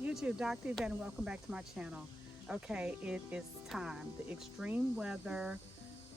YouTube, Dr. Evette, and welcome back to my channel. Okay, it is time. The extreme weather,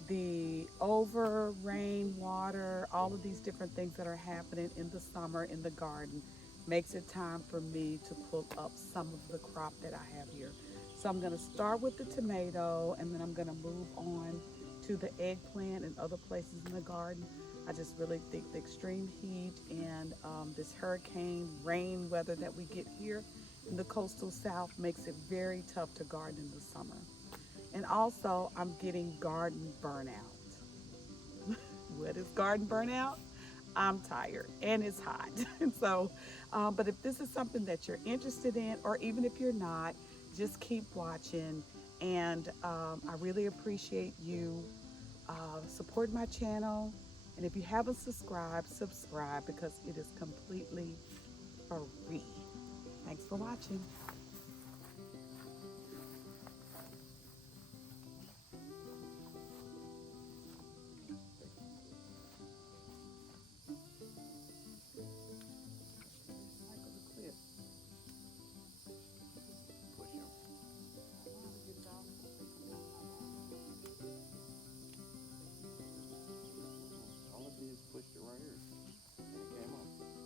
the over rain, water, all of these different things that are happening in the summer in the garden makes it time for me to pull up some of the crop that I have here. So I'm going to start with the tomato, and then I'm going to move on to the eggplant and other places in the garden. I just really think the extreme heat and this hurricane rain weather that we get here in the coastal South makes it very tough to garden in the summer. And also, I'm getting garden burnout. What is garden burnout? I'm tired and it's hot. And so, but if this is something that you're interested in, or even if you're not, just keep watching. And I really appreciate you support my channel. And if you haven't subscribed, subscribe because it is completely free. Thanks for watching. All I did is pushed it right here, and it came off. See?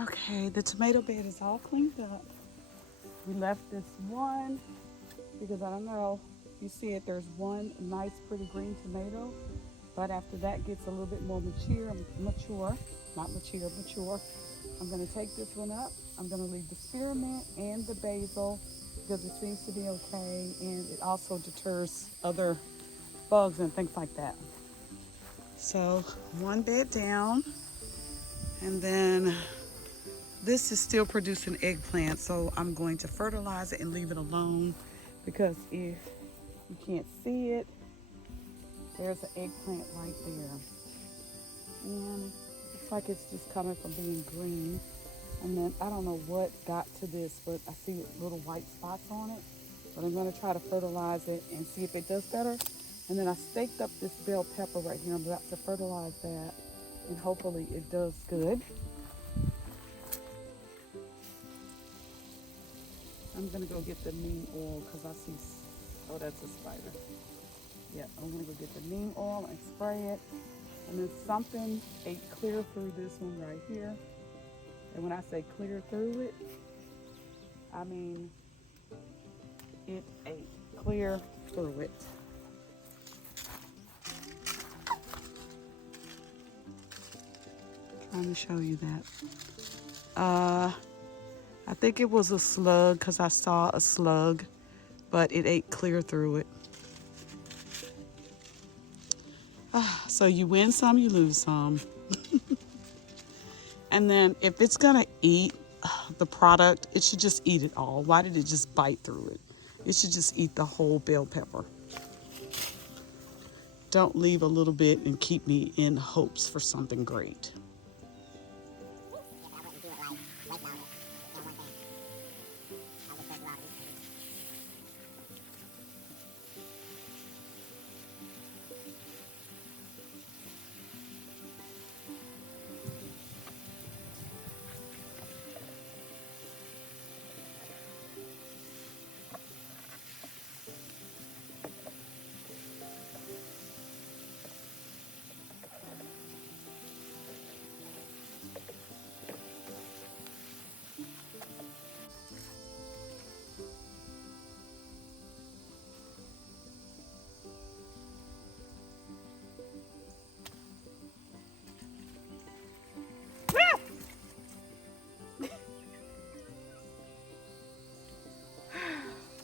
Okay, the tomato bed is all cleaned up. We left this one because I don't know if you see it, there's one nice pretty green tomato, but after that gets a little bit more mature, I'm gonna take this one up. I'm gonna leave the spearmint and the basil because it seems to be okay, and it also deters other bugs and things like that. So one bed down, and then this is still producing eggplant, so I'm going to fertilize it and leave it alone because if you can't see it, there's an eggplant right there. And it's like it's just coming from being green. And then I don't know what got to this, but I see little white spots on it. But I'm going to try to fertilize it and see if it does better. And then I staked up this bell pepper right here. I'm about to fertilize that, and hopefully it does good. I'm going to go get the neem oil because I see, oh, that's a spider. Yeah, I'm going to go get the neem oil and spray it. And then something ate clear through this one right here. And when I say clear through it, I mean it ate clear through it. Trying to show you that. I think it was a slug because I saw a slug, but it ate clear through it. So you win some, you lose some. And then if it's gonna eat the product, it should just eat it all. Why did it just bite through it? It should just eat the whole bell pepper. Don't leave a little bit and keep me in hopes for something great.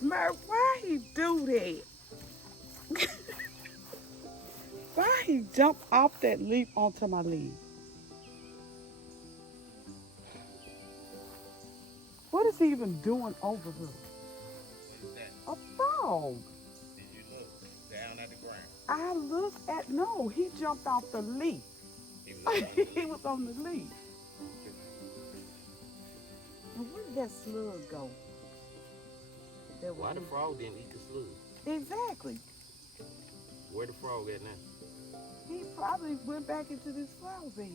Mer, why he do that? Why he jump off that leaf onto my leaf? What is he even doing over here? What is that? A frog. Did you look down at the ground? I looked at, no, he jumped off the leaf. He was on the He was on the leaf. And where did that slug go? Why the frog didn't eat the slug? Exactly. Where the frog at now? He probably went back into this flower bed.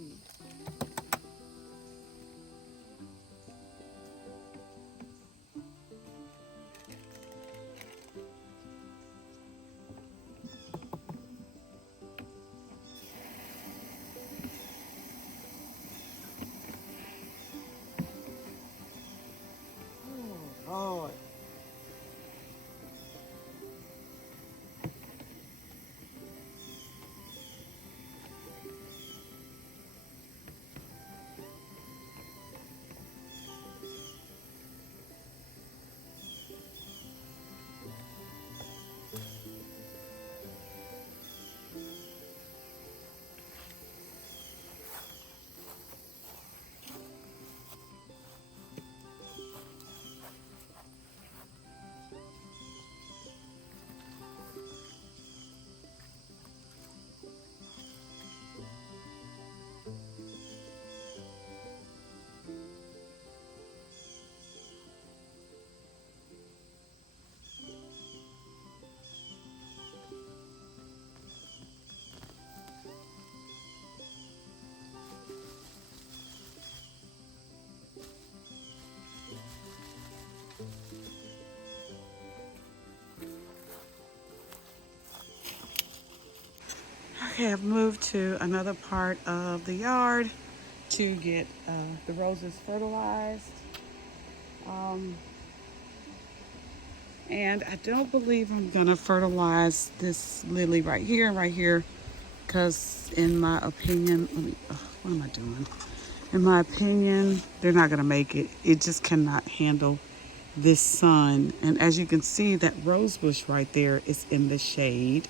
Oh, Lord. Okay, I've moved to another part of the yard to get the roses fertilized. Um, and I don't believe I'm gonna fertilize this lily right here, because in my opinion, what am I doing? In my opinion, they're not gonna make it. It just cannot handle this sun. And as you can see, that rose bush right there is in the shade.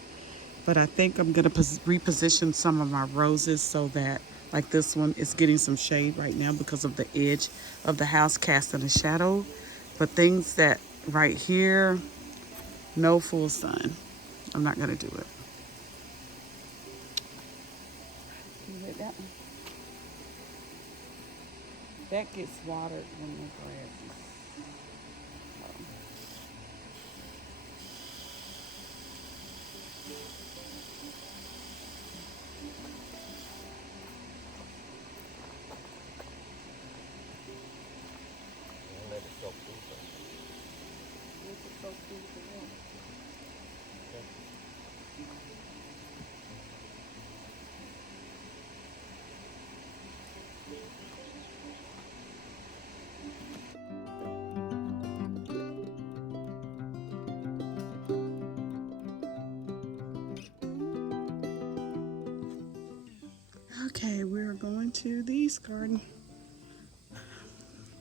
But I think I'm gonna reposition some of my roses so that, like this one, is getting some shade right now because of the edge of the house casting a shadow. But things that right here, no full sun. I'm not gonna do it. You hit that one? That gets watered when the grass is. And let it soak through first. It's supposed to be the water. Okay. Okay, we're going to the East Garden.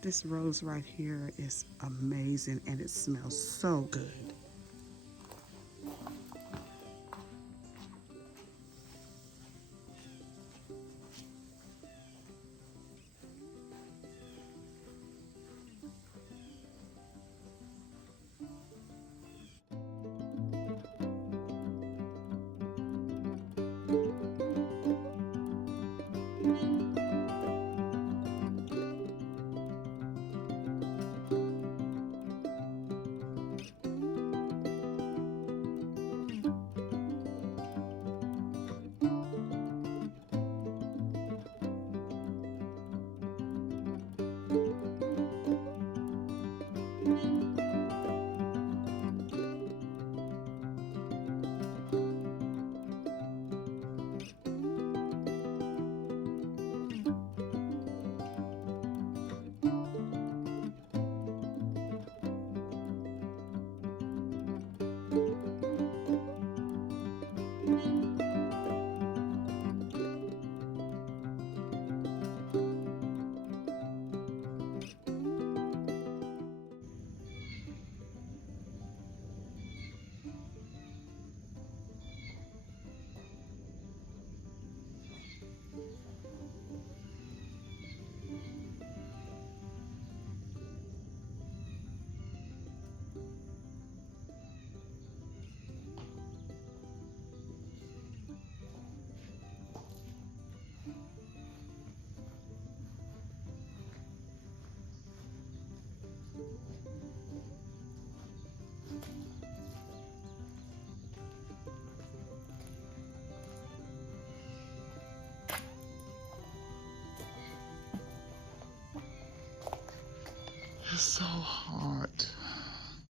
This rose right here is amazing and it smells so good. It's so hot.